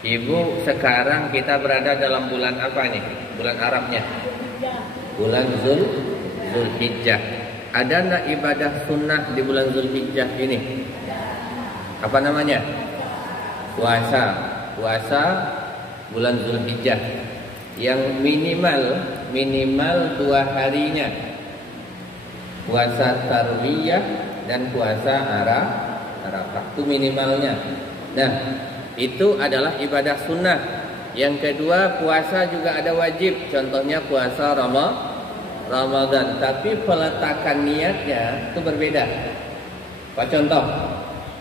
Ibu, sekarang kita berada dalam bulan apa nih? Bulan Arabnya? Bulan Zulhijjah. Ada enggak ibadah sunnah di bulan Zulhijjah ini? Apa namanya? Puasa. Puasa bulan Zulhijjah. Yang minimal 2 harinya. Puasa Tarwiyah dan puasa Arafah. Itu minimalnya. Nah, itu adalah ibadah sunnah. Yang kedua, puasa juga ada wajib. Contohnya puasa Ramadan. Tapi peletakan niatnya itu berbeda. Pak contoh,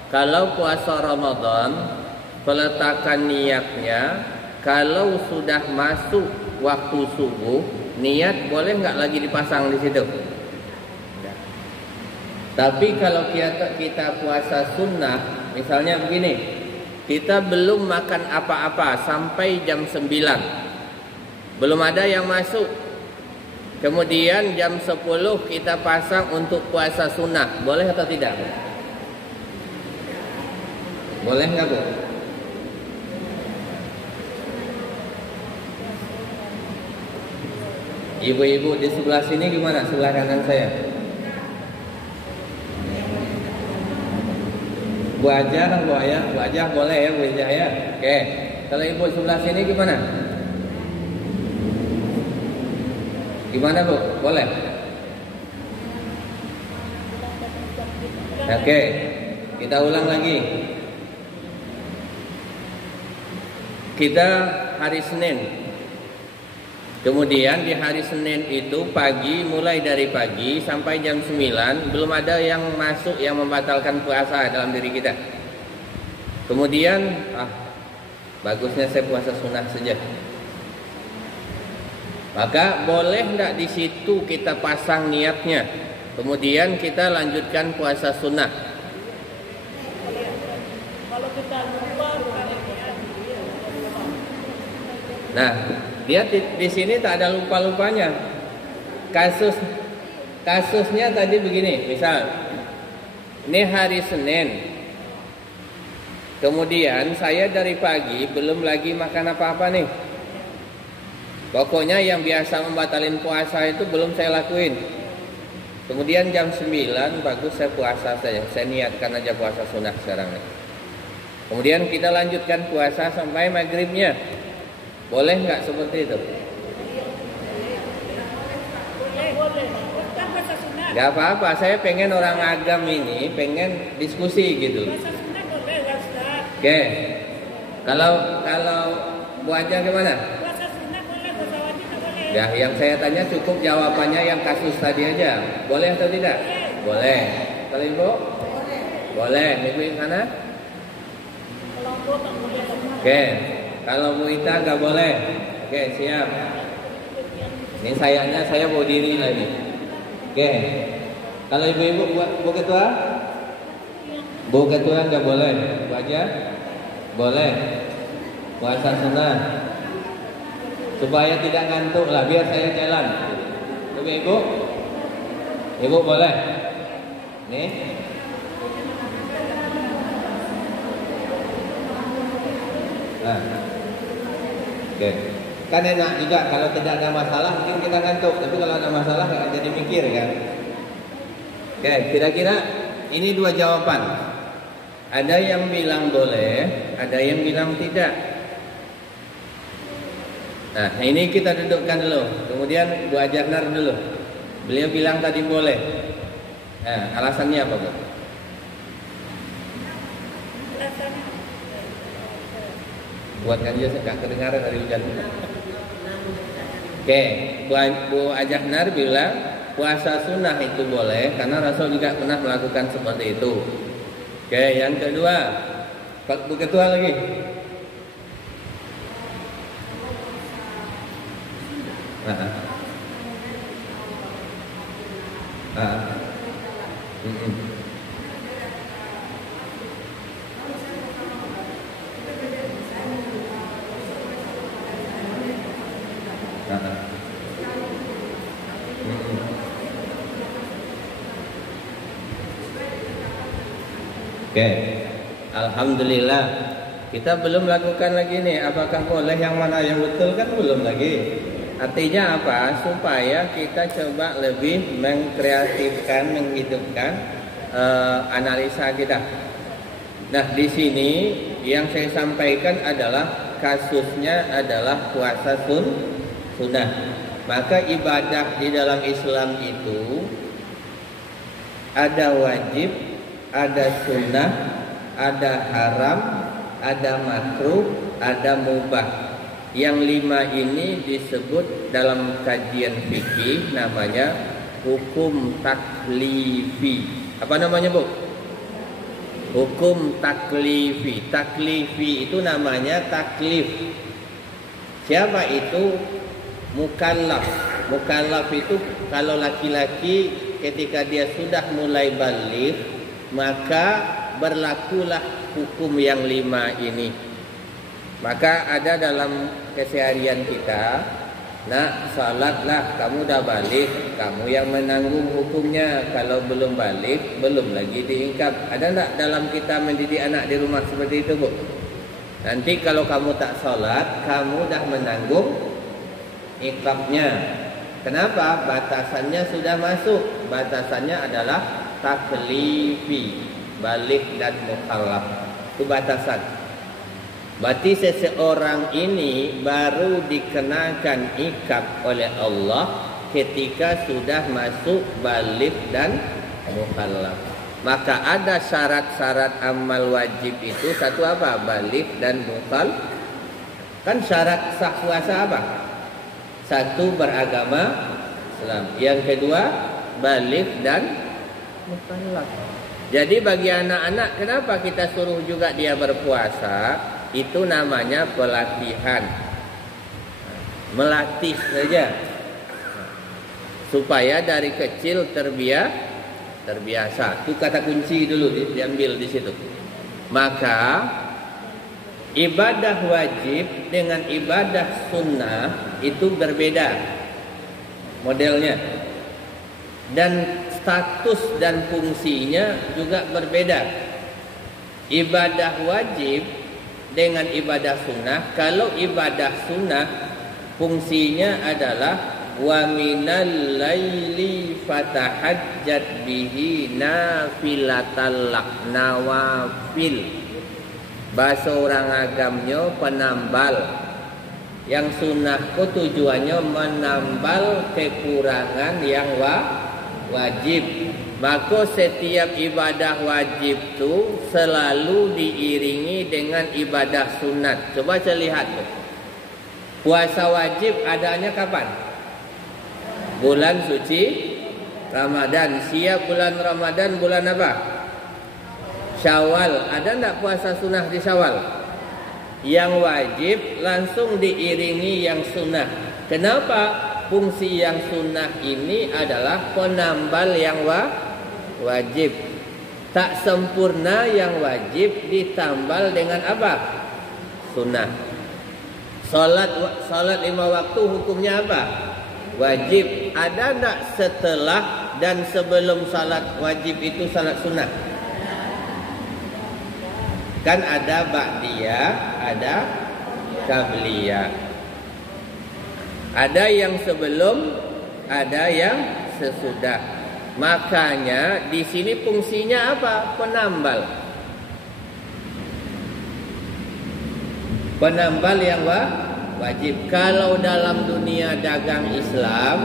kalau puasa Ramadan, peletakan niatnya kalau sudah masuk waktu subuh, niat boleh nggak lagi dipasang di situ? Tapi kalau kita puasa sunnah, misalnya begini, kita belum makan apa-apa sampai jam 9. Belum ada yang masuk. Kemudian jam 10 kita pasang untuk puasa sunnah. Boleh atau tidak? Boleh nggak, Bu? Ibu-ibu di sebelah sini gimana? Sebelah kanan saya. Bu Ajah, Bu Ajah boleh ya, Bu Ajah ya. Oke. Kalau ibu sebelah sini gimana? Gimana, Bu? Boleh? Oke. Kita ulang lagi. Kita hari Senin. Kemudian di hari Senin itu pagi, mulai dari pagi sampai jam 9 belum ada yang masuk yang membatalkan puasa dalam diri kita. Kemudian bagusnya saya puasa sunnah saja. Maka boleh enggak di situ kita pasang niatnya. Kemudian kita lanjutkan puasa sunnah. Kalau kita lupa, Nah, dia di sini tak ada lupa-lupanya. Kasusnya tadi begini, misal ini hari Senin. Kemudian saya dari pagi belum lagi makan apa-apa nih. Pokoknya yang biasa membatalin puasa itu belum saya lakuin. Kemudian jam 9 bagus saya puasa saja. Saya niatkan aja puasa sunnah sekarang nih. Kemudian kita lanjutkan puasa sampai maghribnya. Boleh nggak seperti itu? Nggak apa-apa, saya pengen orang agam ini pengen diskusi gitu. Oke. Kalau Bu Ajah gimana? Ya, yang saya tanya cukup jawabannya yang kasus tadi aja. Boleh atau tidak? Boleh. Kalau Ibu? Boleh. Ibu yang sana? Oke. Kalau Bu Ita nggak boleh. Oke, siap. Ini saya bawa diri lagi. Oke. Kalau ibu-ibu Bu Ketua? Bu Ketua nggak boleh. Bu aja? Boleh. Puasa sunnah. Supaya tidak ngantuk lah, biar saya jalan. Ibu? Ibu boleh? Nih. Nah. Oke. Kan enak juga kalau tidak ada masalah mungkin kita ngantuk, tapi kalau ada masalah nggak jadi mikir kan. Oke, kira-kira ini 2 jawaban. Ada yang bilang boleh, ada yang bilang tidak. Nah, ini kita dudukkan dulu. Kemudian Bu Ajahnar dulu. Beliau bilang tadi boleh. Nah, alasannya apa, Bu? Buatkan dia nggak kedengaran dari hujan. Oke, Bu Ajahnar bilang puasa sunnah itu boleh karena Rasul juga pernah melakukan seperti itu. Oke, yang kedua, Pak Bu Ketua lagi. Oke, alhamdulillah Kita belum lakukan lagi nih. Apakah boleh yang mana yang betul kan belum lagi. Artinya apa? Supaya kita coba lebih mengkreatifkan, menghidupkan analisa kita. Nah, di sini yang saya sampaikan adalah kasusnya adalah puasa sunnah. Maka ibadah di dalam Islam itu ada wajib, ada sunnah, ada haram, ada makruh, ada mubah. Yang 5 ini disebut dalam kajian fikih namanya hukum taklifi. Apa namanya, Bu? Hukum taklifi. Taklifi itu namanya taklif. Siapa itu? Mukallaf. Mukallaf itu kalau laki-laki ketika dia sudah mulai baligh, maka berlakulah hukum yang 5 ini. Maka ada dalam keseharian kita, nak salatlah, kamu dah balik, kamu yang menanggung hukumnya. Kalau belum balik, belum lagi diingkap. Ada tak dalam kita mendidik anak di rumah seperti itu, Bu? Nanti kalau kamu tak salat, kamu dah menanggung ingkapnya. Kenapa? Batasannya sudah masuk. Batasannya adalah taklifi, balik dan mukallaf. Itu batasan. Berarti seseorang ini baru dikenakan ikab oleh Allah ketika sudah masuk balik dan mukallaf. Maka ada syarat-syarat amal wajib itu. Satu apa? Balik dan mukallaf. Kan syarat sah puasa apa? Satu, beragama Islam. Yang kedua, balik dan mukallaf. Jadi bagi anak-anak, kenapa kita suruh juga dia berpuasa? Itu namanya pelatihan. Melatih saja. Supaya dari kecil terbiasa. Itu kata kunci dulu diambil di situ. Maka ibadah wajib dengan ibadah sunnah itu berbeda modelnya. Dan status dan fungsinya juga berbeda. Ibadah wajib dengan ibadah sunnah, kalau ibadah sunnah fungsinya adalah wa minal laili fatahajjat bihi nafilatal lak, nawafil. Bahasa orang agamnya penambal. Yang sunnah itu tujuannya menambal kekurangan yang wajib. Maka setiap ibadah wajib itu selalu diiringi dengan ibadah sunat. Coba saya lihat tuh. Puasa wajib adanya kapan? Bulan suci Ramadan. Siap bulan Ramadan, bulan apa? Syawal. Ada enggak puasa sunnah di Syawal? Yang wajib langsung diiringi yang sunnah. Kenapa? Fungsi yang sunnah ini adalah penambal yang wajib. Tak sempurna yang wajib ditambal dengan apa? Sunnah. Salat 5 waktu hukumnya apa? Wajib. Ada tak setelah dan sebelum salat wajib itu salat sunnah? Kan ada ba'diyah, ada qabliyah. Ada yang sebelum, ada yang sesudah. Makanya di sini fungsinya apa? Penambal. Penambal yang wajib. Kalau dalam dunia dagang Islam,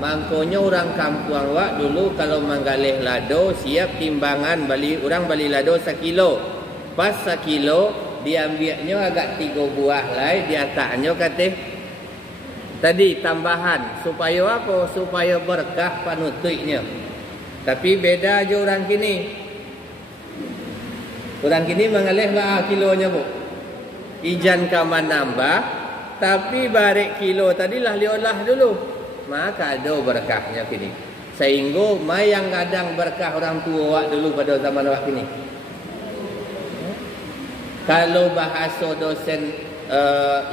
mangkonya orang kampung dulu kalau manggalih lado siap timbangan orang bali lado 1 kilo. Pas 1 kilo diambilnya agak 3 buah lai, dia taknya kata tadi tambahan supaya apa? Supaya berkah panutuiknya. Tapi beda aja orang kini. Orang kini mengalih kilonya, Bu. Ijan kaman nambah, tapi barek kilo tadilah diolah dulu. Maka ada berkahnya kini. Sehingga mayang kadang berkah orang tua dulu pada zaman awak kini. Kalau bahasa dosen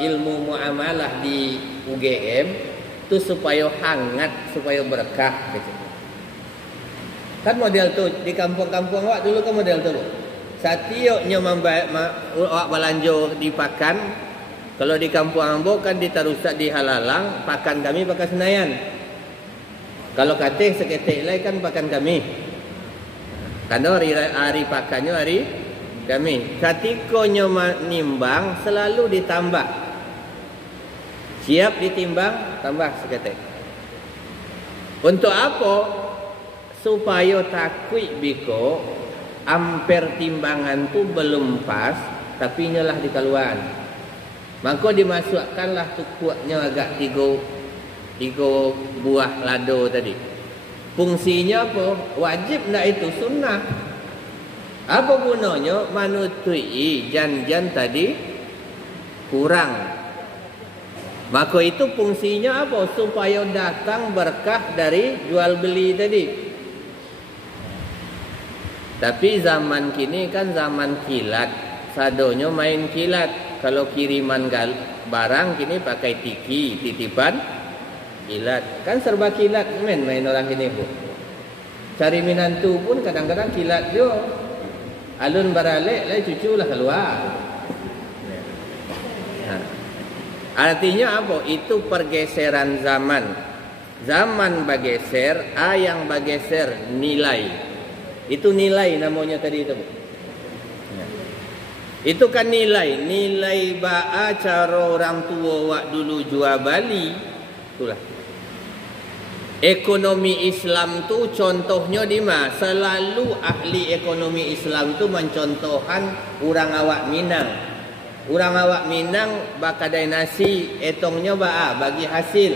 ilmu muamalah di UGM itu supaya hangat, supaya berkah gitu. Kan model tuh di kampung-kampung awak dulu kan model tuh. Satioknya awak belanja di pakan. Kalau di kampung Ambo kan ditarusak di Halalang, pakan kami pakai Senayan. Kalau katih seketik lai kan pakan kami. Karena hari pakannya hari kami. Ketikanya nimbang selalu ditambah. Siap ditimbang, tambah seketik. Untuk apa? Supaya takui biko amper timbangan tu belum pas, tapi nyalah di kaluan. Maka dimasukkanlah tukuknya agak tiga buah lado tadi. Fungsinya apa? Wajib nak itu sunnah. Apa gunanya? Manutui jan-jan tadi kurang. Maka itu fungsinya apa? Supaya datang berkah dari jual beli tadi. Tapi zaman kini kan zaman kilat. Sadonya main kilat. Kalau kiriman barang kini pakai tiki, titipan kilat. Kan serba kilat main orang kini bu. Cari minantu pun kadang-kadang kilat jo. Alun baralek lah cucu lah keluar. Nah, artinya apa? Itu pergeseran zaman. Zaman bergeser, yang bergeser nilai. Itu nilai namanya tadi itu bu. Itu kan nilai ba'a cara orang tua wak dulu jual bali. Itulah. Ekonomi Islam tu contohnya di mana? Selalu ahli ekonomi Islam tu mencontohkan orang awak Minang. Orang awak Minang bakadai nasi, etongnya ba'a bagi hasil.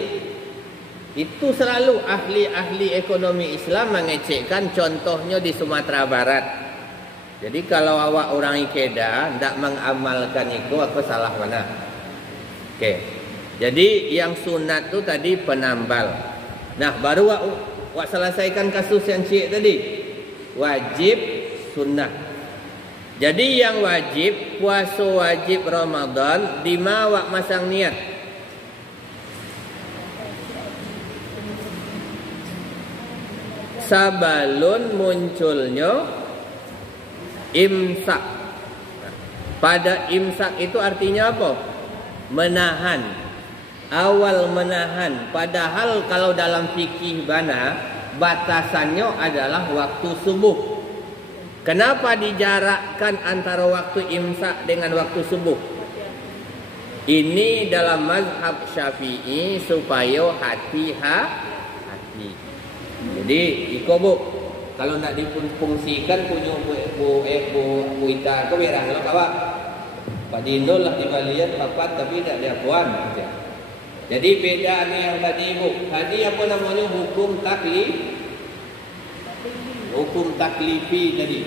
Itu selalu ahli-ahli ekonomi Islam mengecekkan contohnya di Sumatera Barat. Jadi kalau awak orang Ikeda tidak mengamalkan itu, aku salah mana? Oke. Jadi yang sunat tu tadi penambal. Nah baru awak selesaikan kasus yang cik tadi. Wajib sunnah. Jadi yang wajib puasa wajib Ramadan di mana awak masang niat. Sabalun munculnya imsak. Pada imsak itu artinya apa? Menahan. Awal menahan. Padahal kalau dalam fikih bana batasannya adalah waktu subuh. Kenapa dijarakkan antara waktu imsak dengan waktu subuh? Ini dalam mazhab Syafi'i supaya hati-hati. Jadi ikobuk. Kalau nak difungsikan punya bu ita ke merah kalau kawak. Pak Dino lah di Balian papat tapi tak ada puan. Jadi beda ni yang tadi bu. Tadi apa namanya hukum taklif? Hukum taklifi tadi.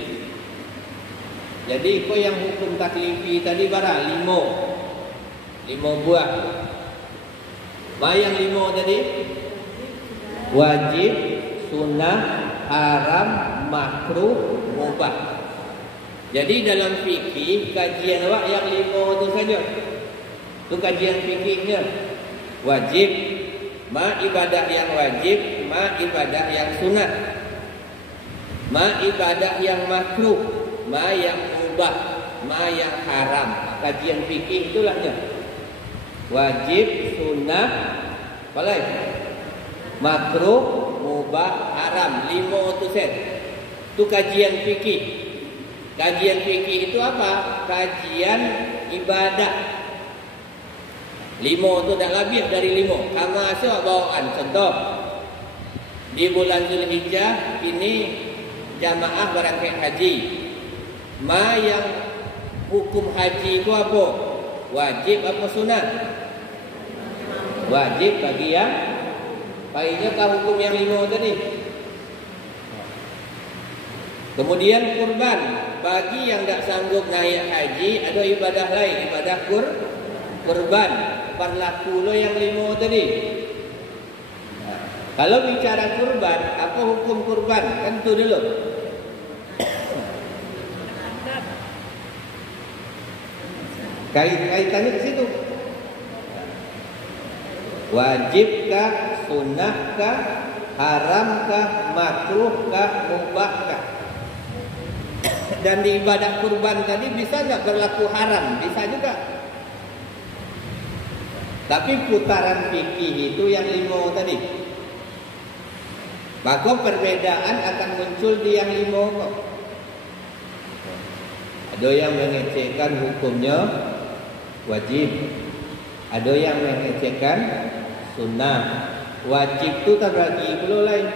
Jadi ko yang hukum taklifi tadi barang 5 buah. Bayang 5 tadi. Wajib, sunnah, haram, makruh, mubah. Jadi dalam fikih kajian awak yang 5 itu saja. Itu kajian fikihnya. Wajib, ma ibadah yang wajib, ma ibadah yang sunat. Ma ibadah yang makruh, ma yang mubah, ma yang haram. Kajian fikih itulahnya. Wajib, sunat, apa lagi? Makruh, mubah, haram. 5 tu set. Itu kajian fikih. Kajian fikih itu apa? Kajian ibadah. 5 tu dah lebih dari 5. Kama asal bawaan. Contoh, di bulan Zulhijjah ini jamaah berangkat haji. Ma yang hukum haji itu apa? Wajib apa sunat? Wajib bagi yang baiknya kah hukum yang 5 tadi. Kemudian kurban. Bagi yang tak sanggup naik haji, ada ibadah lain, ibadah kurban. Berlaku lo yang 5 tadi. Kalau bicara kurban, apa hukum kurban? Kan tu dulu. Kaitannya ke situ. Wajibkah, sunnahkah, haramkah, makruhkah, mubahkah? Dan di ibadah kurban tadi bisa nggak berlaku haram? Bisa juga. Tapi putaran fikih itu yang 5 tadi. Maka perbedaan akan muncul di yang 5 kok. Ada yang mengecekkan hukumnya wajib. Ada yang mengecekkan sunnah. Wajib tu terbagi pula lain.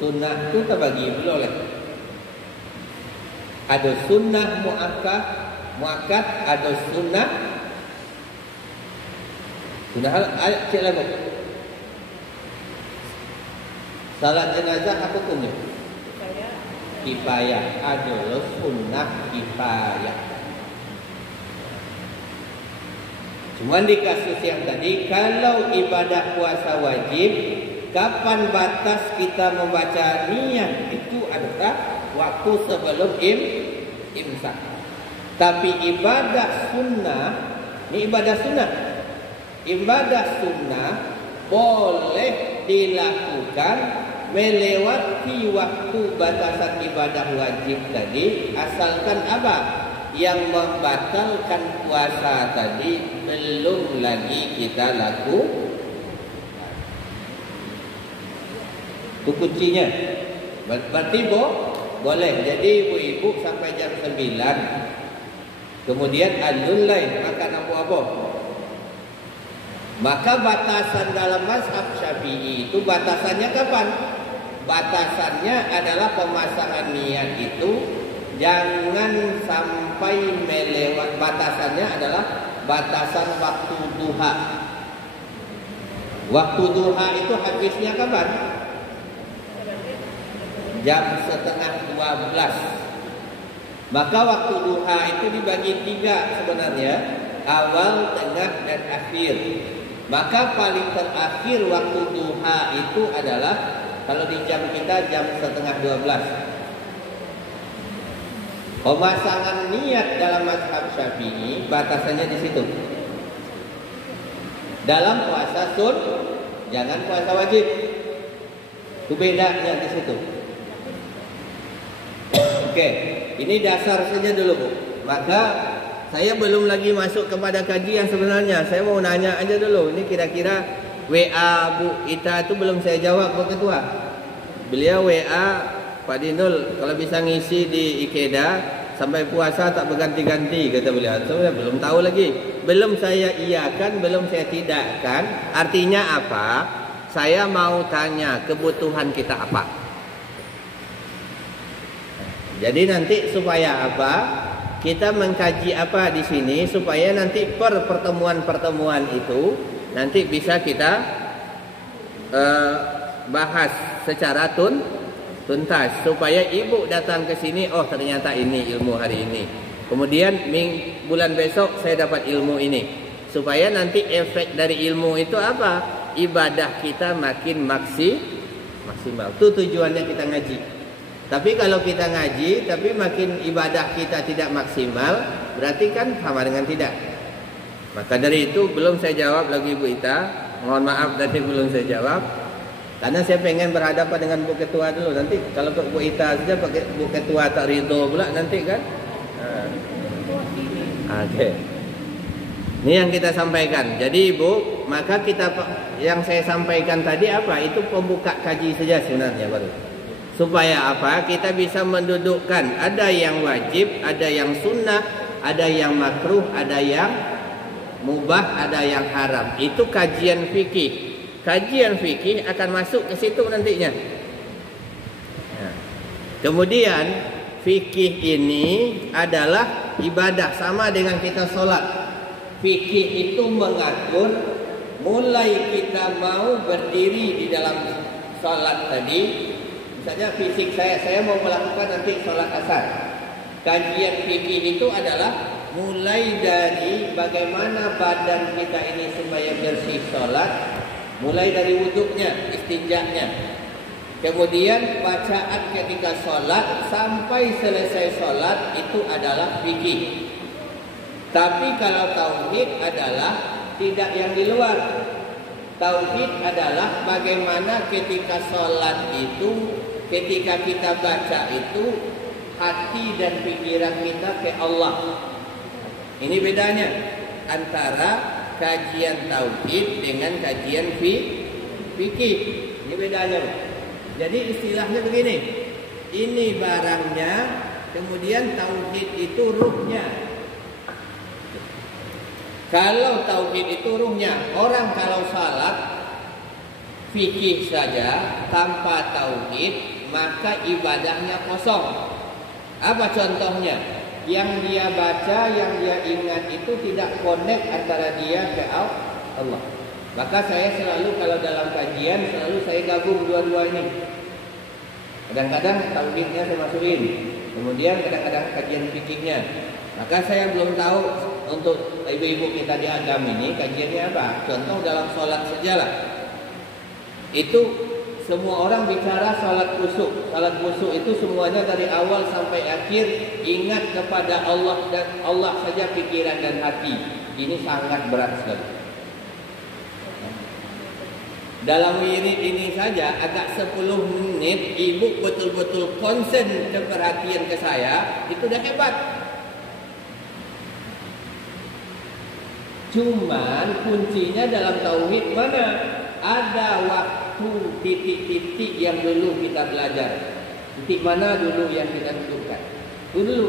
Sunnah tu terbagi pula lain. Ada sunnah muakkad, ada sunnah cek lagu. Salat jenazah apa hukumnya? Kifayah. Adalah sunnah kifayah. Cuman di kasus yang tadi, kalau ibadah puasa wajib, kapan batas kita membaca niat? Itu adalah waktu sebelum imsak. Tapi ibadah sunnah, ini ibadah sunnah. Ibadah sunnah boleh dilakukan melewati waktu batasan ibadah wajib tadi, asalkan apa? Yang membatalkan puasa tadi belum lagi kita laku. Itu kuncinya. Berarti boleh. Jadi ibu-ibu sampai jam 9. Kemudian alun lain makan apa-apa. Maka batasan dalam mazhab Syafi'i itu batasannya kapan? Batasannya adalah pemasangan niat itu jangan sampai melewat. Batasannya adalah batasan waktu duha. Waktu duha itu habisnya kapan? Jam setengah 12. Maka waktu duha itu dibagi 3 sebenarnya. Awal, tengah, dan akhir. Maka paling terakhir waktu duha itu adalah, kalau di jam kita jam setengah 12. Pemasangan niat dalam mazhab Syafi'i batasannya di situ. Dalam puasa jangan puasa wajib. Itu bedanya di situ. Oke, ini dasar saja dulu, Bu. Maka saya belum lagi masuk kepada kajian sebenarnya. Saya mau nanya aja dulu. Ini kira-kira WA Bu Ita itu belum saya jawab, Bu Ketua. Beliau WA Pak Dinul, kalau bisa ngisi di Ikeda sampai puasa tak berganti-ganti, kata beliau. Saya belum tahu lagi. Belum saya iyakan, belum saya tidakkan. Artinya apa? Saya mau tanya kebutuhan kita apa. Jadi nanti supaya apa? Kita mengkaji apa di sini supaya nanti pertemuan-pertemuan itu nanti bisa kita bahas secara tuntas supaya ibu datang ke sini, oh ternyata ini ilmu hari ini. Kemudian bulan besok saya dapat ilmu ini. Supaya nanti efek dari ilmu itu apa? Ibadah kita makin maksimal. Itu tujuannya kita ngaji. Tapi kalau kita ngaji tapi makin ibadah kita tidak maksimal, berarti kan sama dengan tidak. Maka dari itu belum saya jawab lagi Bu Ita. Mohon maaf tadi belum saya jawab. Karena saya pengen berhadapan dengan Bu Ketua dulu. Nanti kalau Bu Ita saja pakai Bu Ketua tak ridho pula nanti kan. Oke. Ini yang kita sampaikan. Jadi Ibu, maka kita yang saya sampaikan tadi apa? Itu pembuka kaji saja sebenarnya baru. Supaya apa? Kita bisa mendudukkan ada yang wajib, ada yang sunnah, ada yang makruh, ada yang mubah, ada yang haram. Itu kajian fikih. Kajian fikih akan masuk ke situ nantinya. Nah. Kemudian fikih ini adalah ibadah sama dengan kita sholat. Fikih itu mengatur mulai kita mau berdiri di dalam sholat tadi. Misalnya fisik saya mau melakukan nanti sholat asar. Kajian fikih itu adalah mulai dari bagaimana badan kita ini supaya bersih sholat. Mulai dari wuduknya, istinjaknya. Kemudian bacaan ketika sholat sampai selesai sholat itu adalah fikih. Tapi kalau tauhid adalah tidak yang di luar. Tauhid adalah bagaimana ketika sholat itu, ketika kita baca itu hati dan pikiran kita ke Allah. Ini bedanya antara kajian tauhid dengan kajian fikih. Ini bedanya. Jadi istilahnya begini. Ini barangnya, kemudian tauhid itu ruhnya. Kalau tauhid itu ruhnya, orang kalau salat fikih saja tanpa tauhid, maka ibadahnya kosong. Apa contohnya? Yang dia baca, yang dia ingat itu tidak connect antara dia ke Allah. Maka saya selalu kalau dalam kajian selalu saya gabung dua-dua ini. Kadang-kadang tauhidnya saya masukin, kemudian kadang-kadang kajian fikihnya. Maka saya belum tahu untuk ibu-ibu kita di agama ini kajiannya apa. Contoh dalam sholat sajalah. Itu semua orang bicara salat khusyuk. Salat khusyuk itu semuanya dari awal sampai akhir ingat kepada Allah dan Allah saja pikiran dan hati. Ini sangat berat sekali. Dalam wirid ini saja agak 10 menit ibu betul-betul konsen dan perhatian ke saya, itu dah hebat. Cuman kuncinya dalam tauhid mana? Ada waktu titik-titik yang dulu kita belajar. Titik mana dulu yang kita tentukan? Dulu.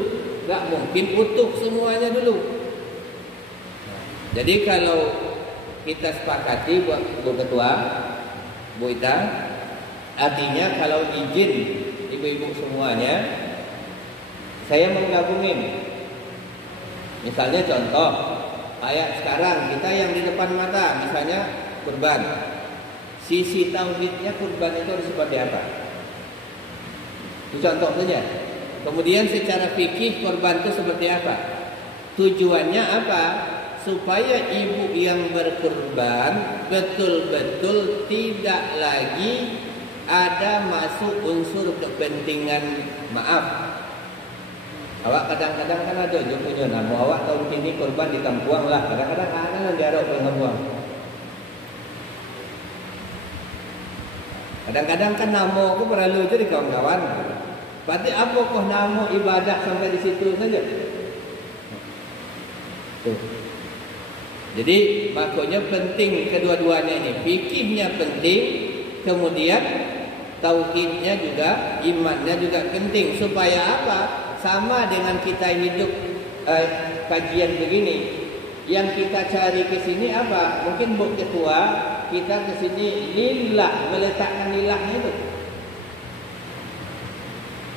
Tak mungkin utuh semuanya dulu. Jadi kalau kita sepakati buat Bu Ketua, Bu Ita, artinya kalau izin ibu-ibu semuanya, saya menggabungin. Misalnya contoh, kayak sekarang kita yang di depan mata, misalnya kurban. Sisi tauhidnya kurban itu harus seperti apa? Itu contoh saja. Kemudian secara fikih kurban itu seperti apa? Tujuannya apa? Supaya ibu yang berkurban betul-betul tidak lagi ada masuk unsur kepentingan maaf. Awak kadang-kadang kan ada je punya nama awak tahun ini kurban di Tampuang lah. Kadang-kadang ada yang diarok ke Tampuang. Kadang-kadang kan nama aku perlu je di kawan-kawan. Berarti apa kok nama ibadah sampai di situ saja? Tuh. Jadi makanya penting kedua-duanya ini. Fikihnya penting, kemudian tauhidnya juga, imannya juga penting. Supaya apa? Sama dengan kita hidup kajian begini. Yang kita cari ke sini apa? Mungkin Bu Ketua, kita ke sini lillah, meletakkan lillahnya itu.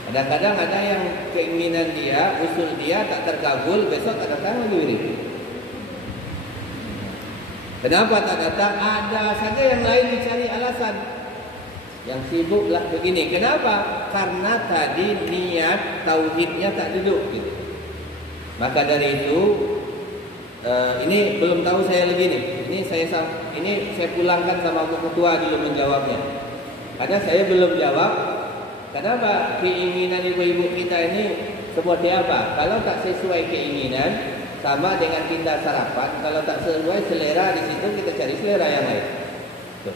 Kadang-kadang ada yang keinginan dia, usul dia tak terkabul, besok tak datang lagi wirid. Kenapa tak datang? Ada saja yang lain dicari alasan. Yang sibuklah begini. Kenapa? Karena tadi niat tauhidnya tak duduk gitu. Maka dari itu ini belum tahu saya lagi nih. Ini saya pulangkan sama Bu Ketua dulu menjawabnya. Karena saya belum jawab. Kenapa? Keinginan ibu-ibu kita ini seperti apa? Kalau tak sesuai keinginan, sama dengan kita sarapan. Kalau tak sesuai selera di situ kita cari selera yang lain. Tuh.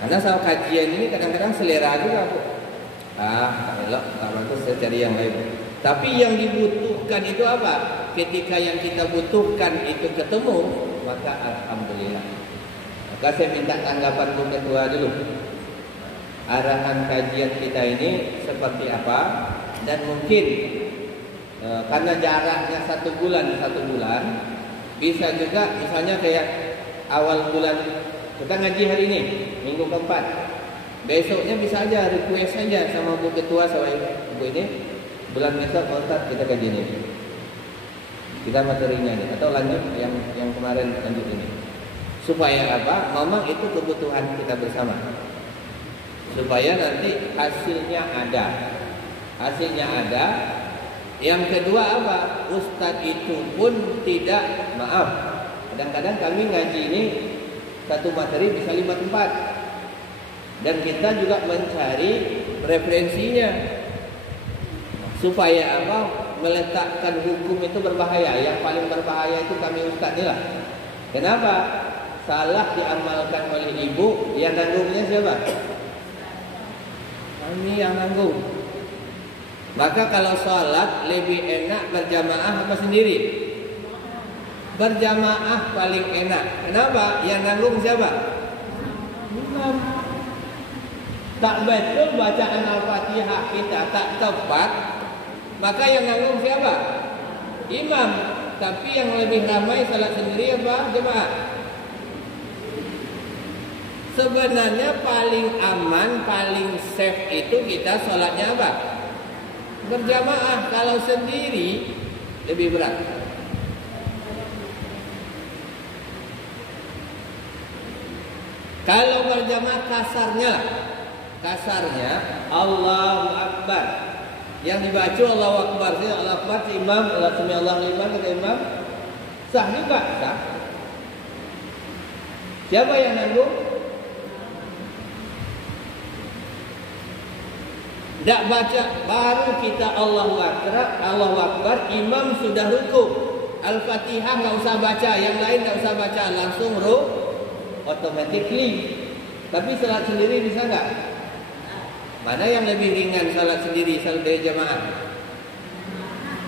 Karena soal kajian ini kadang-kadang selera juga, Bu. Tak elok, tak bagus, saya cari yang lain. Tapi yang dibutuhkan itu apa? Ketika yang kita butuhkan itu ketemu, maka alhamdulillah. Maka saya minta tanggapan Bu Ketua dulu. Arahan kajian kita ini seperti apa? Dan mungkin karena jaraknya 1 bulan, bisa juga misalnya kayak awal bulan kita ngaji hari ini, minggu keempat. Besoknya bisa aja request saja sama Bu Ketua sama Ibu ini. Bulan besok Ustaz kita kaji ini. Kita materinya ini atau lanjut yang kemarin lanjut ini. Supaya apa? Memang itu kebutuhan kita bersama. Supaya nanti hasilnya ada. Hasilnya ada. Yang kedua apa? Ustadz itu pun tidak, maaf, kadang-kadang kami ngaji ini satu materi bisa 5 tempat. Dan kita juga mencari referensinya. Supaya apa? Meletakkan hukum itu berbahaya. Yang paling berbahaya itu kami ustadz ni lah. Kenapa? Salah diamalkan oleh ibu, yang nanggungnya siapa? Kami yang nanggung. Maka kalau sholat lebih enak berjamaah apa sendiri? Berjamaah paling enak. Kenapa? Yang nanggung siapa? Imam. Tak betul bacaan Al-Fatihah kita tak tepat, maka yang nanggung siapa? Imam. Tapi yang lebih ramai salat sendiri apa? Jemaah. Sebenarnya paling aman, paling safe itu kita sholatnya apa? Berjamaah. Kalau sendiri lebih berat. Kalau berjamaah kasarnya Allahu Akbar. Yang dibaca Allahu Akbar, Allahu Akbar si imam, Allahu liman kata imam. Sah juga, sah. Siapa yang nanggung? Tak baca, baru kita Allahu Akbar, imam sudah rukuk. Al-Fatihah enggak usah baca, yang lain enggak usah baca, langsung automatically. Tapi salat sendiri bisa enggak? Mana yang lebih ringan, salat sendiri, salat dari jamaah?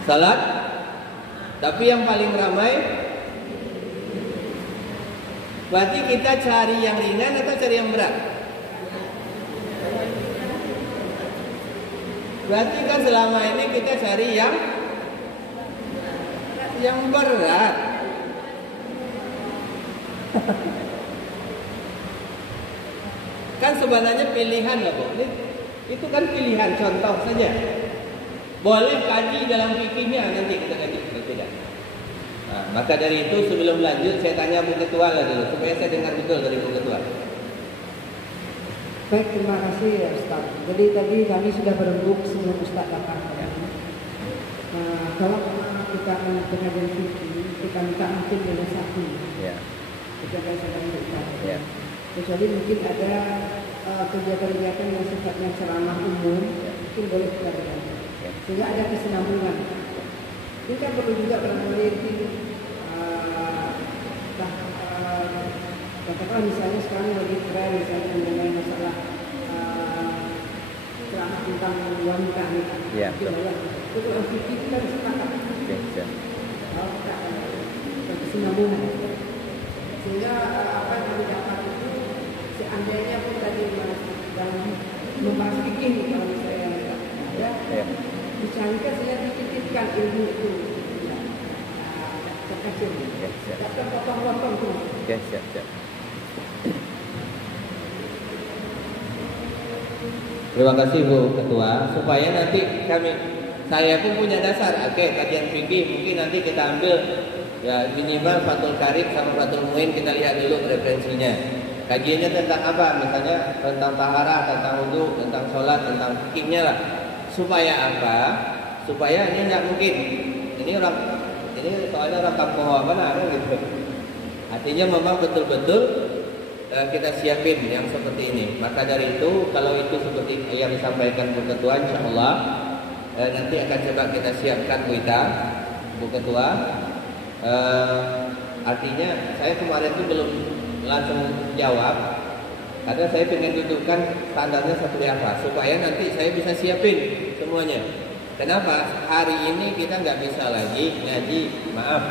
Salat. Tapi yang paling ramai, berarti kita cari yang ringan atau cari yang berat? Berarti kan selama ini kita cari yang berat. Kan sebenarnya pilihan loh, Bu. Itu kan pilihan, contoh saja. Boleh kaji dalam fikihnya, nanti kita kaji, tidak. Nah, maka dari itu sebelum lanjut saya tanya Bu Ketua lah dulu supaya saya dengar betul dari Bu Ketua. Baik, terima kasih ya Ustaz. Jadi tadi kami sudah berembuk sebelum Ustaz datang. Nah, kalau kita pengajian fikih, kita minta mungkin ada satu. Ya. Kita sedang berbicara. Ya. Kecuali mungkin ada kegiatan-kegiatan yang sifatnya ceramah umum, mungkin boleh kita dengar. Sehingga ada kesinambungan. Ini kan perlu juga barangkali katakanlah misalnya sekarang lagi tren misalnya mengenai masalah ceramah tentang wanita nih. Iya. Itu kalau fikih kita bisa tangkap. Kalau kita kesinambungan. Sehingga apa yang didapat itu seandainya pun tadi dalam membahas fikih kalau misalnya ada dicarikan sehingga dititipkan ilmu itu terkecil, tak terpotong-potong tuh. Terima kasih Bu Ketua. Supaya nanti saya pun punya dasar. Oke, kajian fikih mungkin nanti kita ambil ya minimal Fathul Qarib sama Fathul Muin, kita lihat dulu referensinya. Kajiannya tentang apa? Misalnya tentang taharah, tentang wudu, tentang sholat, tentang fikihnya lah. Supaya apa? Supaya ini nggak mungkin. Ini soalnya orang kampung mana gitu. Artinya memang betul-betul kita siapin yang seperti ini. Maka dari itu kalau itu seperti yang disampaikan Bu Ketua, insya Allah nanti akan coba kita siapkan Bu Ketua. Artinya saya kemarin itu belum langsung jawab karena saya ingin dudukkan standarnya seperti apa supaya nanti saya bisa siapin semuanya. Kenapa? Hari ini kita nggak bisa lagi ngaji, maaf.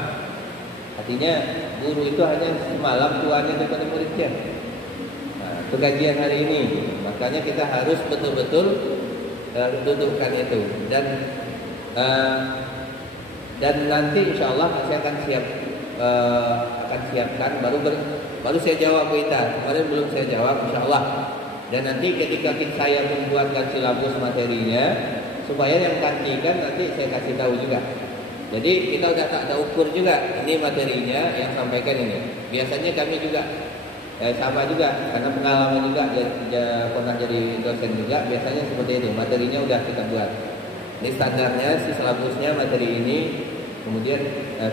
Artinya guru itu hanya semalam tuanya daripada muridnya. Nah, pengajian hari ini, makanya kita harus betul-betul dudukkan itu dan nanti insya Allah saya akan siapkan baru saya jawab kita. Kemarin belum saya jawab insya Allah. Dan nanti ketika saya membuatkan silabus materinya supaya yang gantikan nanti saya kasih tahu juga. Jadi kita udah tak ukur juga ini materinya yang sampaikan ini. Biasanya kami juga sama juga karena pengalaman juga pernah jadi dosen juga. Biasanya seperti ini, materinya udah kita buat. Ini standarnya, si silabusnya materi ini, kemudian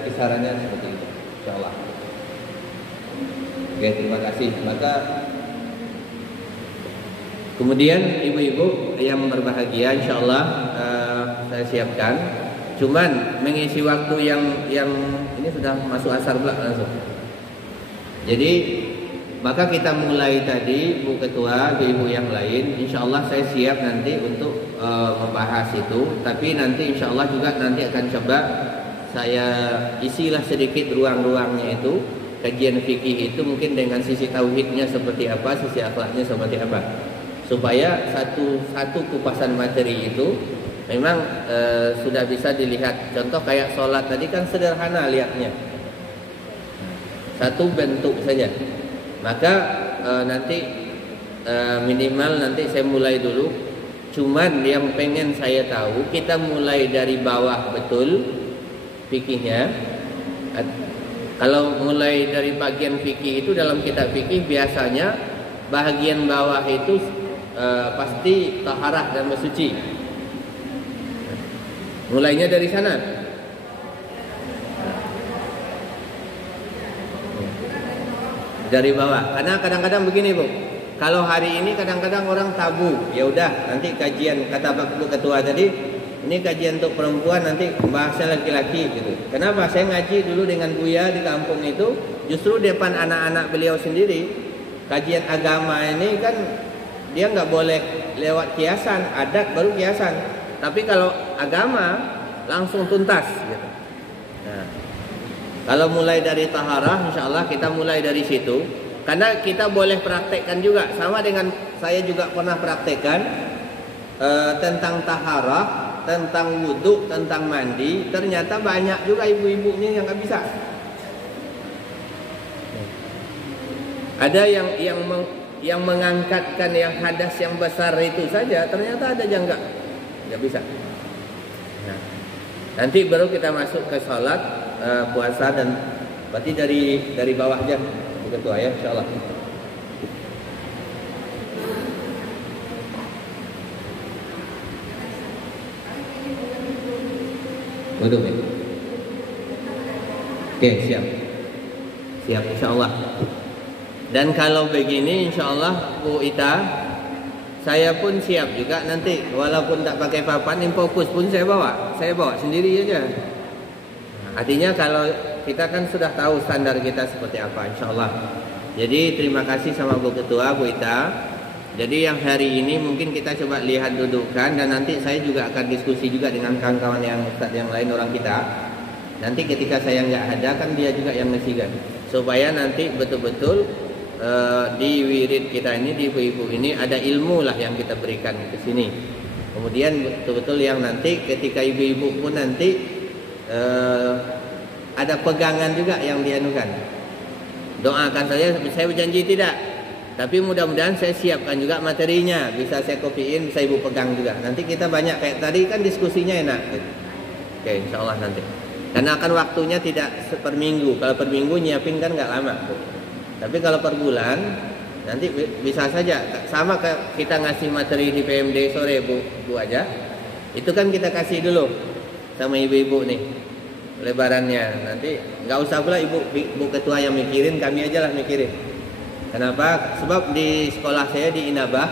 kisarannya seperti itu. Insyaallah. Oke, terima kasih. Maka kemudian ibu-ibu yang berbahagia, insyaallah saya siapkan. Cuman mengisi waktu yang ini sudah masuk asar pula langsung. Jadi Maka kita mulai tadi, Bu Ketua, ibu yang lain, insya Allah saya siap nanti untuk membahas itu. Tapi nanti insya Allah juga nanti akan coba saya isilah sedikit ruang-ruangnya itu. Kajian fikih itu mungkin dengan sisi tauhidnya seperti apa, sisi akhlaknya seperti apa, supaya satu kupasan materi itu memang sudah bisa dilihat. Contoh kayak sholat tadi kan sederhana lihatnya, satu bentuk saja. Maka nanti minimal nanti saya mulai dulu. Cuman yang pengen saya tahu, kita mulai dari bawah betul fikihnya. Kalau mulai dari bagian fikih itu dalam kitab fikih biasanya bagian bawah itu pasti taharah dan bersuci. Mulainya dari sana. Dari bawah. Karena kadang-kadang begini, Bu. Kalau hari ini kadang-kadang orang tabu. Ya udah, nanti kajian kata Bu Ketua tadi, ini kajian untuk perempuan, nanti bahasnya laki-laki gitu. Kenapa? Saya ngaji dulu dengan Buya di kampung itu, justru depan anak-anak beliau sendiri. Kajian agama ini kan dia nggak boleh lewat kiasan, adat baru kiasan. Tapi kalau agama langsung tuntas gitu. Nah, kalau mulai dari taharah, insya Allah kita mulai dari situ. Karena kita boleh praktekkan juga. Sama dengan saya juga pernah praktekkan tentang taharah, tentang wudhu, tentang mandi. Ternyata banyak juga ibu-ibunya yang nggak bisa. Ada yang mengangkatkan yang hadas yang besar itu saja. Ternyata ada yang nggak bisa. Nah, nanti baru kita masuk ke sholat, puasa, dan berarti dari bawah aja begitu ya, insyaallah. Waduh ya. Oke, siap insyaallah. Dan kalau begini insyaallah Bu Ita, saya pun siap juga nanti walaupun tak pakai papan, infocus pun saya bawa sendiri aja. Artinya kalau kita kan sudah tahu standar kita seperti apa, insyaallah. Jadi terima kasih sama Bu Ketua, Bu Ita. Jadi yang hari ini mungkin kita coba lihat dudukan, dan nanti saya juga akan diskusi juga dengan kawan-kawan yang ustaz yang lain orang kita. Nanti ketika saya nggak ada kan dia juga yang ngesikan, supaya nanti betul-betul di wirid kita ini, di ibu-ibu ini ada ilmu lah yang kita berikan ke sini. Kemudian betul-betul yang nanti ketika ibu-ibu pun nanti ada pegangan juga yang dianukan. Doakan saya berjanji tidak. Tapi mudah-mudahan saya siapkan juga materinya. Bisa saya kopiin, bisa ibu pegang juga. Nanti kita banyak kayak tadi kan diskusinya enak. Oke, insyaallah nanti. Karena akan waktunya tidak per minggu. Kalau per minggu nyiapin kan nggak lama. Tapi kalau per bulan nanti bisa saja. Sama kayak kita ngasih materi di PMD sore Bu aja. Itu kan kita kasih dulu sama ibu-ibu nih lebarannya. Nanti nggak usah pula Bu Ketua yang mikirin, kami aja lah mikirin. Kenapa? Sebab di sekolah saya di Inabah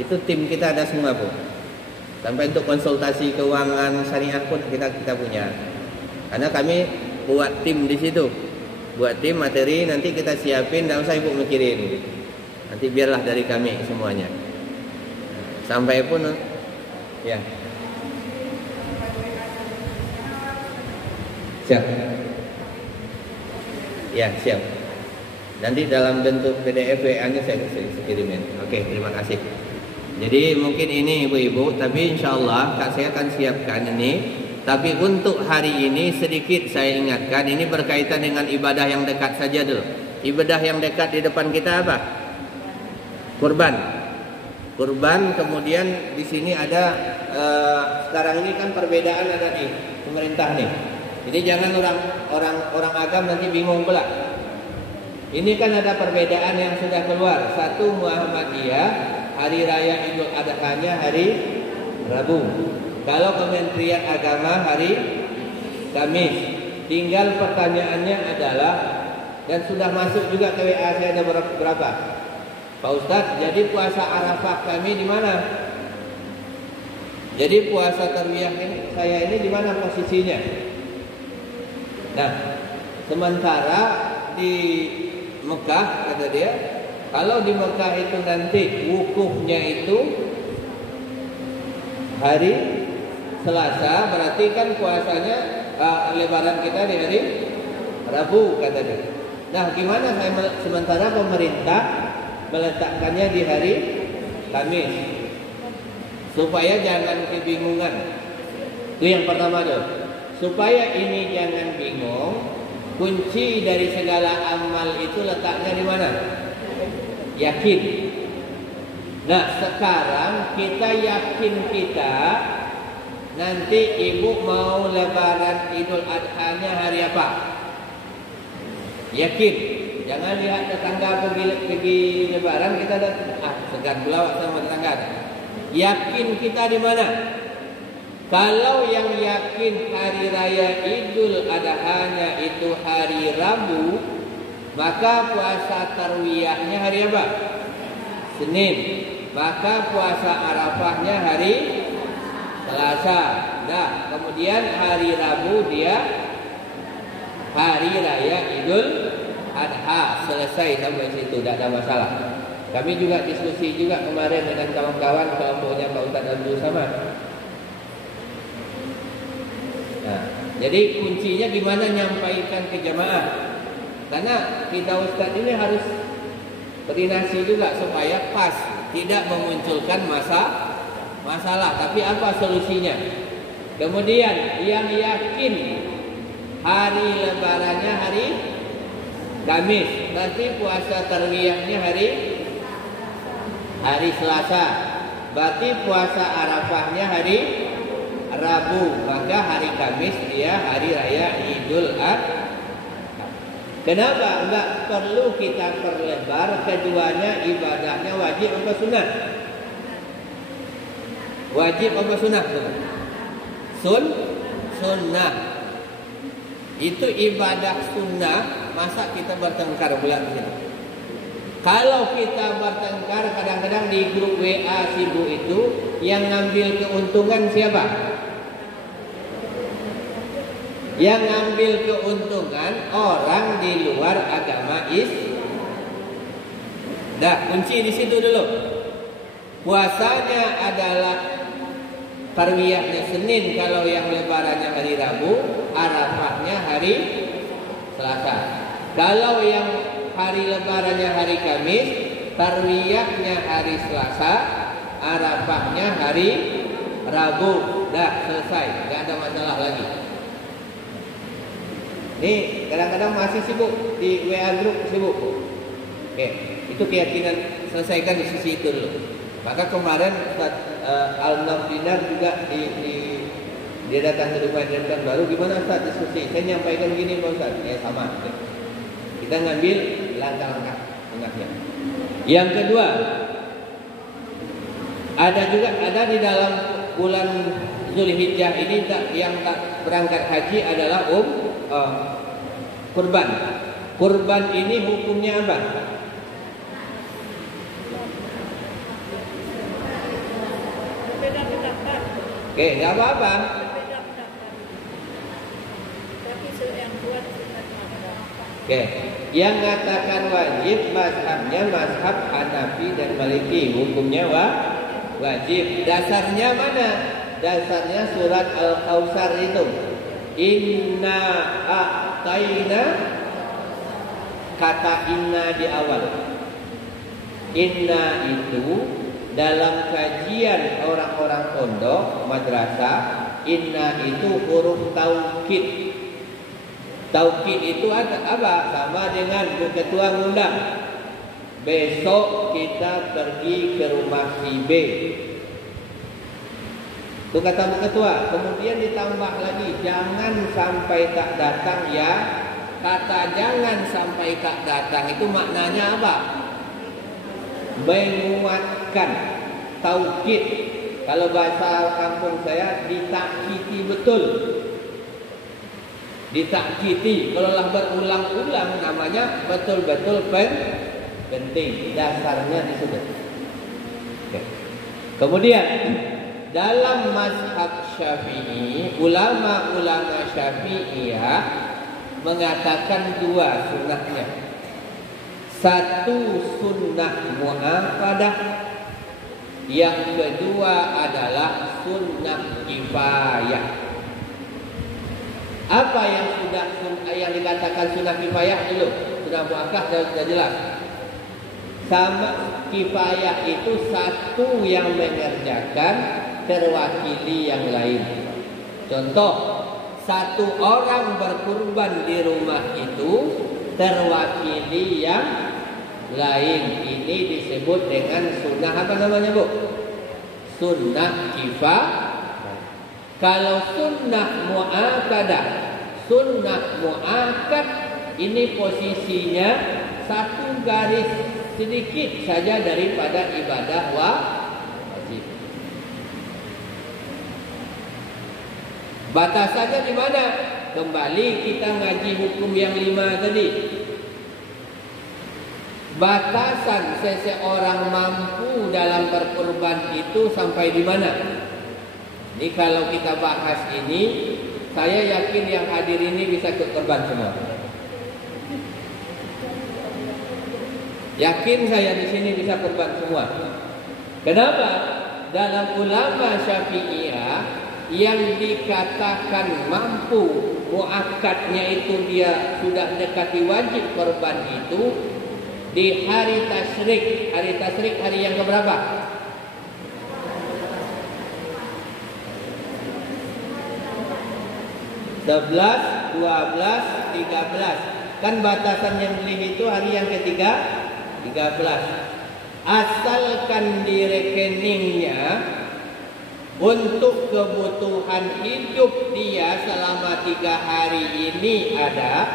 itu tim kita ada semua, Bu. Sampai untuk konsultasi keuangan syariah pun kita punya. Karena kami buat tim di situ. Buat tim materi nanti kita siapin, enggak usah Ibu mikirin. Nanti biarlah dari kami semuanya. Sampai pun ya. Siap. Ya, siap. Nanti dalam bentuk PDF WA-nya saya kirimin. Oke, terima kasih. Jadi mungkin ini ibu-ibu, tapi insya Allah Kak saya akan siapkan ini. Tapi untuk hari ini sedikit saya ingatkan, ini berkaitan dengan ibadah yang dekat saja dulu. Ibadah yang dekat di depan kita apa? Kurban. Kurban, kemudian di sini ada sekarang ini kan perbedaan ada di pemerintah nih. Jadi jangan orang agam nanti bingung pula. Ini kan ada perbedaan yang sudah keluar. Satu, Muhammadiyah hari raya Idul Adha-nya hari Rabu. Kalau Kementerian Agama hari Kamis. Tinggal pertanyaannya adalah, dan sudah masuk juga ke WA saya ada berapa? Pak Ustadz, jadi puasa Arafah kami di mana? Jadi puasa Tarwiyah ini saya ini di mana posisinya? Nah, sementara di Mekah kata dia Kalau di Mekah itu nanti wukufnya itu hari Selasa, berarti kan puasanya lebaran kita di hari Rabu kata dia. Nah, gimana sementara pemerintah meletakkannya di hari Kamis supaya jangan kebingungan. Itu yang pertama tuh. Supaya ini jangan bingung, kunci dari segala amal itu letaknya di mana? Yakin. Nah, sekarang kita yakin kita nanti ibu mau lebaran Idul Adha-nya hari apa? Yakin. Jangan lihat tetangga pergi lebaran kita segan pula sama tetangga. Yakin kita di mana? Kalau yang yakin hari raya Idul Adha-nya itu hari Rabu, maka puasa tarwiyahnya hari apa? Senin. Maka puasa Arafahnya hari Selasa. Nah, kemudian hari Rabu dia hari raya Idul Adha. Selesai sampai situ, tidak ada masalah. Kami juga diskusi juga kemarin dengan kawan-kawan kelompoknya Pak Ustadz Abdul Samad. Nah, jadi kuncinya gimana nyampaikan ke jamaah. Karena kita Ustadz ini harus koordinasi juga supaya pas, tidak memunculkan masalah. Tapi apa solusinya? Kemudian yang yakin hari lebarannya hari Kamis, nanti puasa tarwiyahnya hari Selasa. Berarti puasa Arafahnya hari Rabu, maka hari Kamis dia hari raya Idul Adha. Kenapa enggak perlu kita perlebar? Keduanya ibadahnya wajib apa sunnah? Wajib apa sunnah? Sunnah. Itu ibadah sunnah, masa kita bertengkar pula di sini? Kalau kita bertengkar, kadang-kadang di grup WA sibuk itu yang ngambil keuntungan siapa? Yang ngambil keuntungan orang di luar agama Dah, kunci di situ dulu. Puasanya adalah tarwiyahnya Senin kalau yang lebarannya hari Rabu, Arafahnya hari Selasa. Kalau yang hari lebarannya hari Kamis, tarwiyahnya hari Selasa, Arafahnya hari Rabu. Dah, selesai, tidak ada masalah lagi. Nih, kadang-kadang masih sibuk di WA group sibuk. Oke, itu keyakinan selesaikan di sisi itu dulu. Maka kemarin Ustaz Al-Nafdinar juga dia datang ke rumah dan baru gimana Ustaz diskusi. Saya nyampaikan gini Pak Ustaz, sama. Kita ngambil langkah-langkah tengahnya. Yang kedua, ada di dalam bulan Zulhijjah ini yang tak berangkat haji adalah kurban. Kurban ini hukumnya apa? Beda pendapat. Oke, nggak apa-apa. Beda pendapat. Tapi yang kuat kita Oke, yang mengatakan wajib mazhabnya mazhab Hanafi dan Maliki, hukumnya wajib. Dasarnya mana? Dasarnya surat Al-Kautsar itu. Inna a'tayna, kata inna di awal. Inna itu dalam kajian orang-orang pondok madrasah, inna itu huruf taukid. Taukid itu ada apa? Sama dengan ketua ngundang. Besok kita pergi ke rumah si B. Itu kata Bu Ketua. Kemudian ditambah lagi, jangan sampai tak datang ya. Kata jangan sampai tak datang itu maknanya apa? Menguatkan. Taukid. Kalau bahasa kampung saya, ditakkiti betul. Ditakkiti. Kalau lah berulang-ulang namanya betul-betul penting. Dasarnya disebut. Oke. Kemudian dalam mazhab Syafi'i, ulama-ulama Syafi'iyah mengatakan dua sunnahnya. Satu sunnah mu'akkadah, yang kedua adalah sunnah kifayah. Apa yang yang dikatakan sunnah kifayah dulu? Sunnah mu'akkadah sudah jelas. Sama kifayah itu satu yang mengerjakan terwakili yang lain. Contoh, satu orang berkurban di rumah itu terwakili yang lain. Ini disebut dengan sunnah apa namanya, Bu? Sunnah kifayah. Kalau sunnah mu'akkadah, sunnah mu'akkad ini posisinya satu garis sedikit saja daripada ibadah wajib. Batasannya di mana? Kembali kita ngaji hukum yang 5 tadi. Batasan seseorang mampu dalam berkurban itu sampai di mana? Ini kalau kita bahas ini, saya yakin yang hadir ini bisa kurban semua. Yakin saya di sini bisa kurban semua. Kenapa? Dalam ulama Syafi'iyah yang dikatakan mampu muakkadnya itu dia sudah dekati wajib kurban itu di hari tasyrik. Hari tasyrik hari yang keberapa? 11, 12, 13. Kan batasan yang beli itu hari yang ketiga 13. Asalkan di rekeningnya untuk kebutuhan hidup dia selama 3 hari ini ada,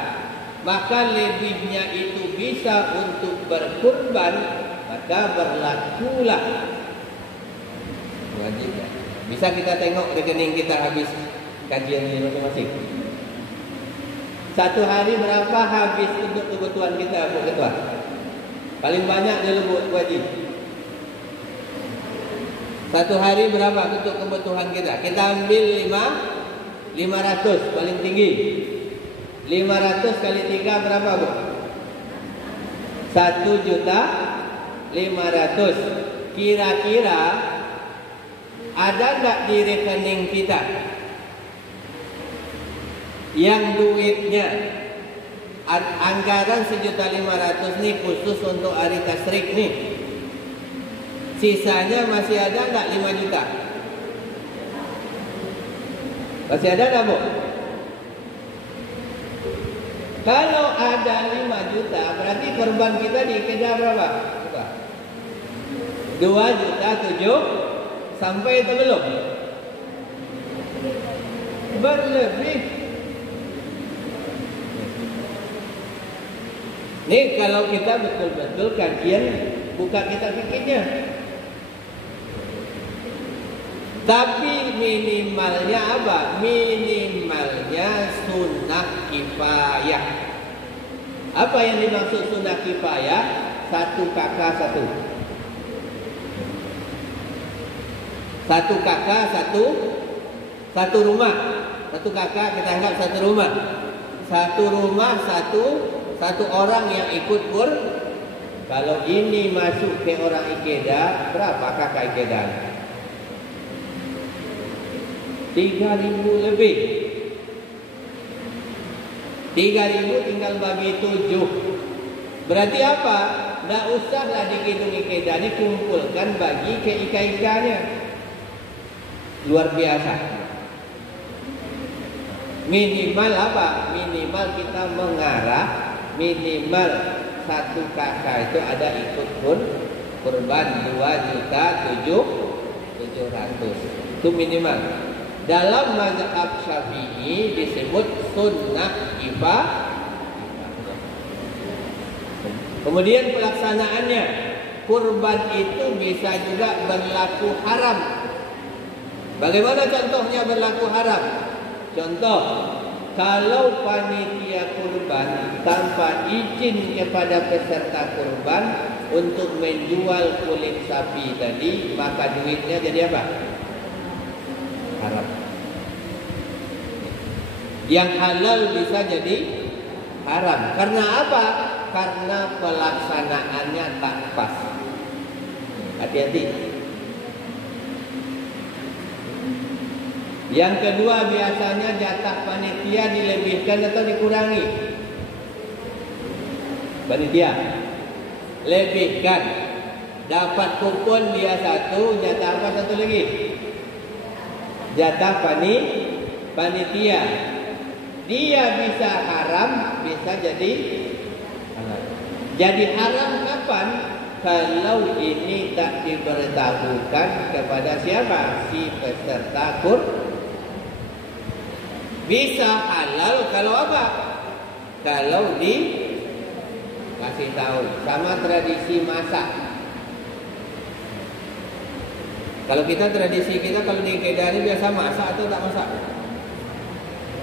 maka lebihnya itu bisa untuk berkurban, maka berlakulah wajib. Bisa kita tengok rekening kita habis kajian ini masing-masing. Satu hari berapa habis untuk kebutuhan kita, Bu Ketua? Paling banyak dulu Bu Haji. Satu hari berapa untuk kebutuhan kita? Kita ambil 500 paling tinggi. 500 kali 3 berapa, Bu? 1.500.000. Kira-kira ada enggak di rekening kita yang duitnya anggaran 1.500.000 nih khusus untuk hari tasyrik nih, sisanya masih ada enggak 5 juta? Masih ada enggak, Bu? Kalau ada 5 juta berarti korban kita dikejar berapa? 2.700.000 sampai itu belum? Berlebih. Nih kalau kita betul-betul kajian buka kita fikirnya. Tapi minimalnya apa? Minimalnya sunnah kifayah. Apa yang dimaksud sunnah kifayah? 1 kakak 1. 1 kakak 1 rumah. 1 kakak kita anggap 1 rumah. 1 rumah 1 orang yang ikut Kalau ini masuk ke orang Ikeda, berapa kakak Ikeda? 3.000 lebih. 3.000 tinggal bagi 7. Berarti apa? Tidak usahlah dihitung Ikeda, dikumpulkan bagi ke ika-ikanya. Luar biasa. Minimal apa? Minimal kita mengarah, minimal 1 kakak itu ada ikut kurban 2.700.000. Itu minimal. Dalam mazhab Syafi'i disebut sunnah kifayah. Kemudian pelaksanaannya, kurban itu bisa juga berlaku haram. Bagaimana contohnya berlaku haram? Contoh, kalau panitia kurban tanpa izin kepada peserta kurban untuk menjual kulit sapi tadi, maka duitnya jadi apa? Haram. Yang halal bisa jadi haram. Karena apa? Karena pelaksanaannya tak pas. Hati-hati. Yang kedua, biasanya jatah panitia dilebihkan atau dikurangi. Panitia lebihkan, dapat kupon dia satu, jatah apa satu lagi? Jatah panitia. Dia bisa haram, bisa jadi halal. Jadi haram kapan? Kalau ini tak diberitahukan kepada siapa? Si peserta kurban. Bisa halal kalau apa? Kalau dikasih tahu. Sama tradisi masak. Kalau kita tradisi kita kalau di Kedah ini biasa masak atau tak masak?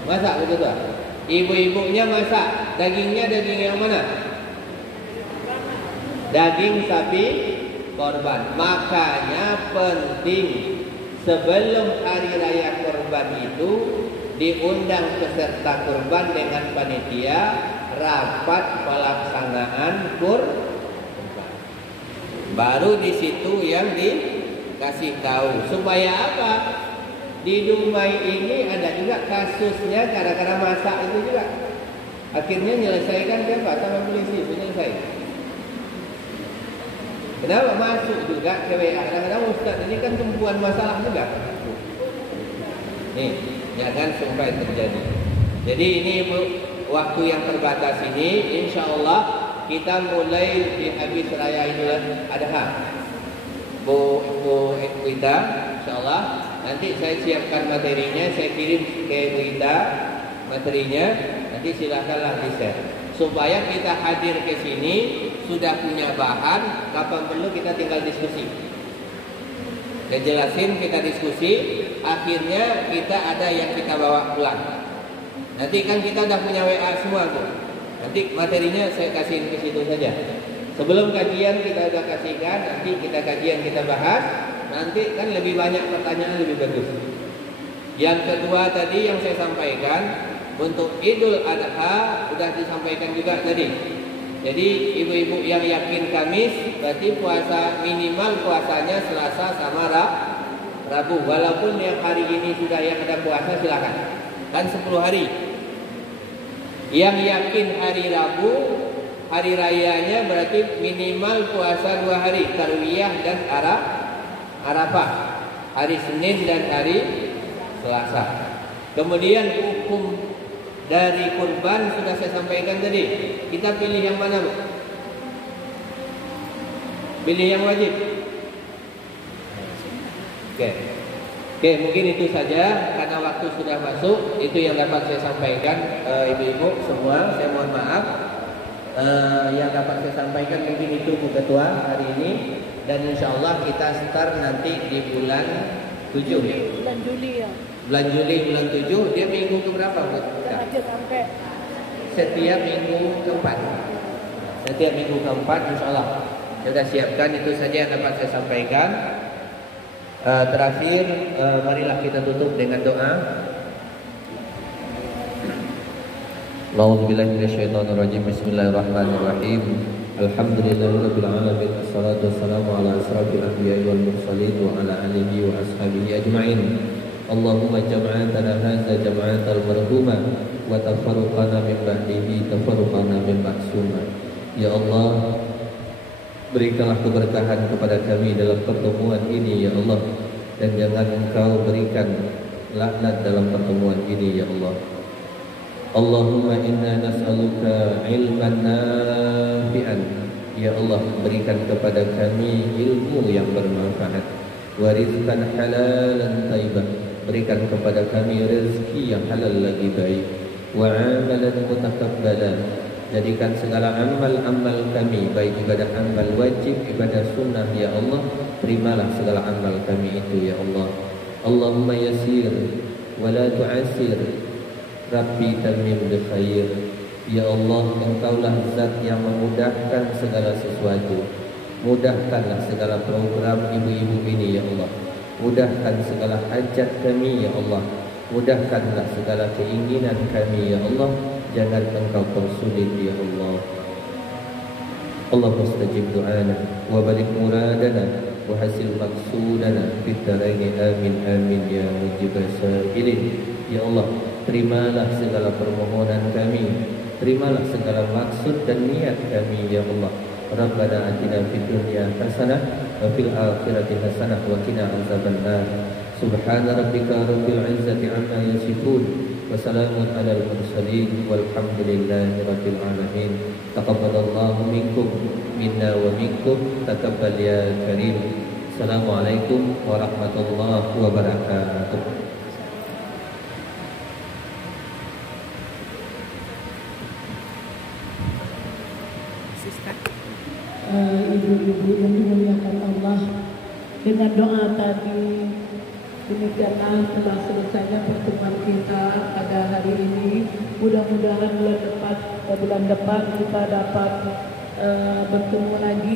Masak betul tak? Ibu-ibunya masak. Dagingnya daging yang mana? Daging sapi korban. Makanya penting sebelum hari raya korban itu diundang peserta kurban dengan panitia rapat pelaksanaan kurban. Baru di situ yang dikasih tahu. Supaya apa? Di Dumai ini ada juga kasusnya gara-gara masak itu juga. Akhirnya menyelesaikan siapa? Sama polisi menyelesai. Kenapa masuk juga ke WA? Kadang-kadang Ustaz ini kan tumpuan masalah juga. Nih, jangan sampai terjadi. Jadi ini waktu yang terbatas ini, insya Allah kita mulai di habis raya Idul Adha. Bu Ida, insya Allah nanti saya siapkan materinya, saya kirim ke Bu Ida materinya, nanti silakanlah di-share. Supaya kita hadir ke sini sudah punya bahan, kapan perlu kita tinggal diskusi. Kita jelasin, kita diskusi, akhirnya kita ada yang kita bawa pulang. Nanti kan kita udah punya WA semua tuh. Nanti materinya saya kasihin ke situ saja. Sebelum kajian kita udah kasihkan, nanti kita kajian kita bahas, nanti kan lebih banyak pertanyaan, lebih bagus. Yang kedua tadi yang saya sampaikan, untuk Idul Adha sudah disampaikan juga tadi. Jadi ibu-ibu yang yakin Kamis, berarti puasa minimal puasanya Selasa sama Rabu. Walaupun yang hari ini sudah yang ada puasa silakan. Kan 10 hari. Yang yakin hari Rabu, hari rayanya berarti minimal puasa 2 hari, Tarwiyah dan Arafah. Hari Senin dan hari Selasa. Kemudian hukum dari kurban sudah saya sampaikan tadi. Kita pilih yang mana, Bu? Pilih yang wajib. Oke, mungkin itu saja karena waktu sudah masuk. Itu yang dapat saya sampaikan, ibu-ibu semua. Saya mohon maaf. Yang dapat saya sampaikan mungkin itu Bu Ketua hari ini. Dan insya Allah kita start nanti di bulan 7 ya. Bulan Juli ya. Bulan Juli, bulan 7, dia minggu keberapa, Bu? Aja sampai Setiap minggu keempat. Setiap minggu keempat, insya Allah. Kita siapkan, itu saja yang dapat saya sampaikan. Terakhir, marilah kita tutup dengan doa. A'udzubillahi minasyaitonirrajim. Bismillahirrahmanirrahim. Alhamdulillahirabbil alamin. Wassalatu wassalamu ala asrofil anbiya'i wal mursalin wa ala alihi wa ashabihi ajma'in. Allahumma jam'atana hadza jam'atal marhumah wa tafarruqana min ba'dihi tafarruqana min ma'sumah. Ya Allah, berikanlah keberkahan kepada kami dalam pertemuan ini ya Allah, dan jangan Engkau berikan laknat dalam pertemuan ini ya Allah. Allahumma inna nas'aluka ilman nafi'an. Ya Allah, berikan kepada kami ilmu yang bermanfaat, wa rizqan halalan thayyibah. Berikan kepada kami rezeki yang halal lagi baik, wa amalan mutakabbalan. Jadikan segala amal-amal kami, baik ibadah amal wajib, ibadah sunnah ya Allah, terimalah segala amal kami itu ya Allah. Allahumma yasir wa la tu'asir, Rabbi tamim bi khair. Ya Allah, Engkaulah zat yang memudahkan segala sesuatu. Mudahkanlah segala program ibu-ibu ini ya Allah. Mudahkan segala hajat kami ya Allah. Mudahkanlah segala keinginan kami ya Allah. jangan Engkau persulit ya Allah. Allahumma stajib du'ana wa barik muradana wa hasil maqsudana fid dharain amin amin ya mujibas sa'ilin. Ya Allah, terimalah segala permohonan kami, terimalah segala maksud dan niat kami ya Allah. Rabbana atina fid dunya hasanah wa fil akhirati hasanah wa qina azabannar. Subhana rabbika rabbil izzati amma yasifun wa salamun alal mursalin walhamdulillahi rabbil alamin. Taqabbalallahu minkum minna wa minkum taqabbal ya karim. Assalamualaikum warahmatullahi wabarakatuh. Ibu-ibu yang dimuliakan Allah, dengan doa tadi demikianlah telah selesainya pertemuan kita pada hari ini. Mudah-mudahan bulan depan kita dapat bertemu lagi.